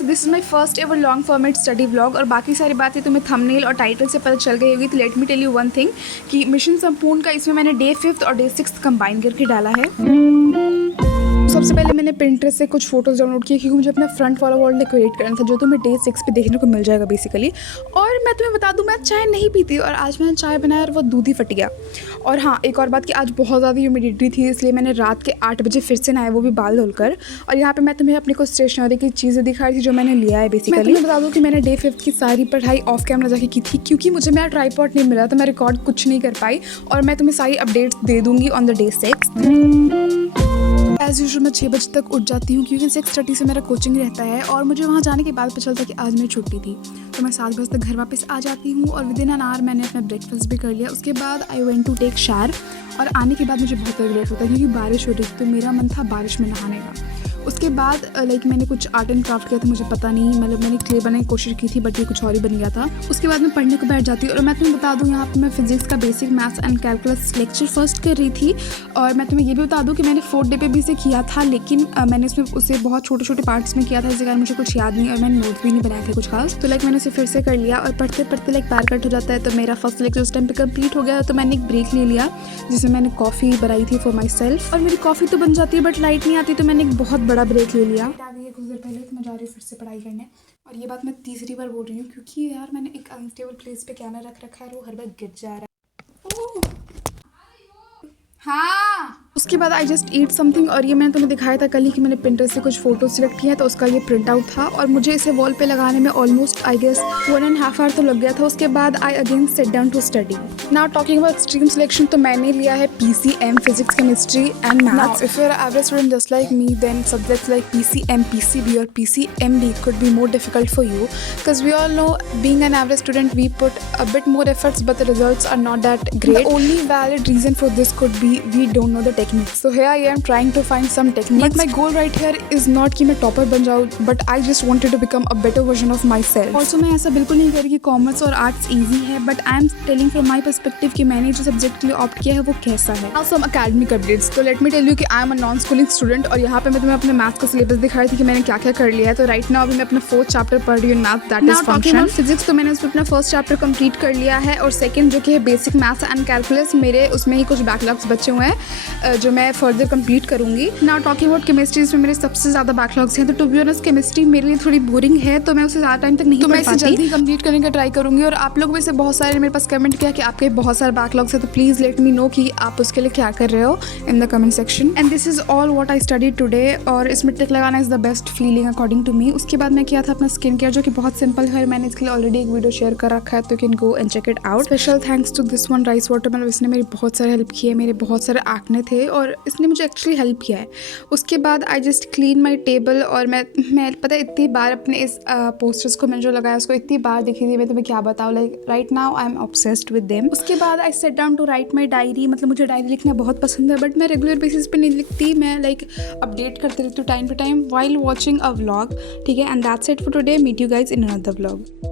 Guys, this is my first ever long format study vlog और बाकी सारी बातें तुम्हें थंबनेल और टाइटल से पता चल गई होगी। तो let me tell you one thing कि मिशन संपूर्ण का इसमें मैंने डे 5th और डे 6th कंबाइन करके डाला है। सबसे पहले मैंने पिंटरेस्ट से कुछ फोटोज़ डाउनलोड किए क्योंकि मुझे अपना फ्रंट वाला वर्ल्ड डेकोरेट करना था, जो तुम्हें डे 6 पे देखने को मिल जाएगा बेसिकली। और मैं तुम्हें बता दूं, मैं चाय नहीं पीती और आज मैंने चाय बनाया और वो दूध ही फट गया। और हाँ, एक और बात कि आज बहुत ज़्यादा ह्यूमिडिटी थी, इसलिए मैंने रात के 8 बजे फिर से नहाया, वो भी बाल धुलकर। और यहाँ पे मैं तुम्हें अपनी कुछ स्टेशनरी की चीज़ें दिखा रही थी जो मैंने लिया है बेसिकली। मैं तुम्हें बता दूँ कि मैंने डे 5 की सारी पढ़ाई ऑफ कैमरा जाके की थी क्योंकि मुझे मेरा ट्राइपॉड नहीं मिला, तो मैं रिकॉर्ड कुछ नहीं कर पाई। और मैं तुम्हें सारी अपडेट्स दे दूँगी on the day 6। As usual मैं 6 बजे तक उठ जाती हूँ क्योंकि 6:30 से मेरा कोचिंग रहता है और मुझे वहाँ जाने के बाद पता चलता है कि आज मेरी छुट्टी थी। तो मैं 7 बजे तक घर वापस आ जाती हूँ और विदिन एन आवर मैंने अपना ब्रेकफास्ट भी कर लिया। उसके बाद I went to take shower और आने के बाद मुझे बहुत रिग्रेट होता है क्योंकि बारिश हो रही थी, तो मेरा मन था बारिश में नहाने का। उसके बाद मैंने कुछ आर्ट एंड क्राफ्ट किया था, मुझे पता नहीं, मतलब मैंने क्ले बनाने की कोशिश की थी बट ये कुछ और ही बन गया था। उसके बाद मैं पढ़ने को बैठ जाती हूँ और मैं तुम्हें बता दूँ यहाँ पे मैं फिजिक्स का basic maths and calculus lecture first कर रही थी। और मैं तुम्हें ये भी बता दूँ कि मैंने 4th डे पे भी इसे किया था, लेकिन मैंने उसमें उसे बहुत छोटे छोटे पार्ट्स में किया था, इसी कारण मुझे कुछ याद नहीं और मैंने नोट भी नहीं बनाए थे कुछ खास। तो मैंने उसे फिर से कर लिया और पढ़ते पढ़ते पार कट हो जाता है। तो मेरा फर्स्ट लेक्चर उस टाइम पे कंप्लीट हो गया, तो मैंने एक ब्रेक ले लिया जिसमें मैंने कॉफ़ी बनाई थी फॉर माई सेल्फ। और मेरी कॉफ़ी तो बन जाती है बट लाइट नहीं आती, तो मैंने एक बहुत बड़ा ब्रेक ले लिया। आ गई है कुछ देर पहले, तो मैं जा रही हूँ फिर से पढ़ाई करने। और ये बात मैं तीसरी बार बोल रही हूँ क्योंकि यार मैंने एक अनस्टेबल प्लेस पे कैमरा रख रखा है और वो हर बार गिर जा रहा है। हाँ, उसके बाद आई जस्ट ईट समथिंग और ये मैंने तुम्हें दिखाया था कल ही कि मैंने पिंटरेस्ट से कुछ फोटो सिलेक्ट किया है, तो उसका ये प्रिंट आउट था और मुझे इसे वॉल पे लगाने में ऑलमोस्ट आई गेस 1.5 आवर तो लग गया था। उसके बाद I again set down to study. Now talking about stream selection, तो मैंने लिया है PCM physics chemistry and maths. If you are average student just like me, then subjects like PCM, PCB और PCMD could be more difficult for you because we all know being an average student we put a bit more efforts but the results are not that great. The only valid reason for this could be we don't know the techniques. So here I am trying to find some techniques. But my goal right here is not कि मैं topper बन जाऊँ, but I just wanted to become a better version of myself. Also मैं ऐसा बिल्कुल नहीं कर रही कि कॉमर्स और आर्ट्स ईजी है, but I am telling from my perspective कि मैंने जो सब्जेक्ट के लिए ऑप्ट किया है वो कैसा है। Now some academic updates. तो let me tell you कि I am a non-schooling student और यहाँ पे मैं तुम्हें अपने मैथ्स का सिलेबस दिखा रही थी कि मैंने क्या क्या कर लिया है। तो राइट नाउ अभी मैं अपना 4th चैप्टर पढ़ रही हूँ math, that is function. Physics तो मैंने उसमें अपना फर्स्ट चैप्टर कंप्लीट कर लिया है और सेकंड जो कि है बेसिक मैथ्स एंड कैलकुलस, मेरे उसमें ही कुछ बैकलॉग्स बचे हुए हैं जो मैं फर्दर कंप्लीट करूंगी। नाउ टॉकिंग अबाउट केमिस्ट्री, इसमें मेरे सबसे ज़्यादा बैकलॉग्स हैं। तो टू बी ऑनेस्ट केमिस्ट्री मेरे लिए थोड़ी बोरिंग है, तो मैं उसे ज़्यादा टाइम तक नहीं, तो मैं इसे जल्दी कंप्लीट करने का ट्राई करूंगी। और आप लोग में से बहुत सारे मेरे पास कमेंट किया कि आपके बहुत सारे बैकलॉग्स है, तो प्लीज़ लेट मी नो कि आप उसके लिए क्या कर रहे हो in the comment section. And this is all what I study today. और इसमें टिक लगाना is the best feeling according to me. उसके बाद मैं किया था अपना स्किन केयर जो कि बहुत सिंपल है, मैंने इसके लिए ऑलरेडी एक वीडियो शेयर कर रखा है, तो you can go and check it out. Special thanks to this one rice water, मतलब इसने मेरी बहुत सारी हेल्प की है, मेरे बहुत सारे एक्ने थे और इसने मुझे एक्चुअली हेल्प किया है। उसके बाद I just clean my table और मैं पता है इतनी बार अपने इस पोस्टर्स को मैंने जो लगाया उसको इतनी बार दिखी थी, मैं तुम्हें क्या बताऊँ, like right now I am obsessed with them. उसके बाद I set down to write my diary, मतलब मुझे डायरी लिखना बहुत पसंद है बट मैं रेगुलर बेसिस पे नहीं लिखती, मैं लाइक अपडेट करती रहती हूँ time to time while watching a vlog, ठीक है। And that's it for today, meet you guys in another vlog.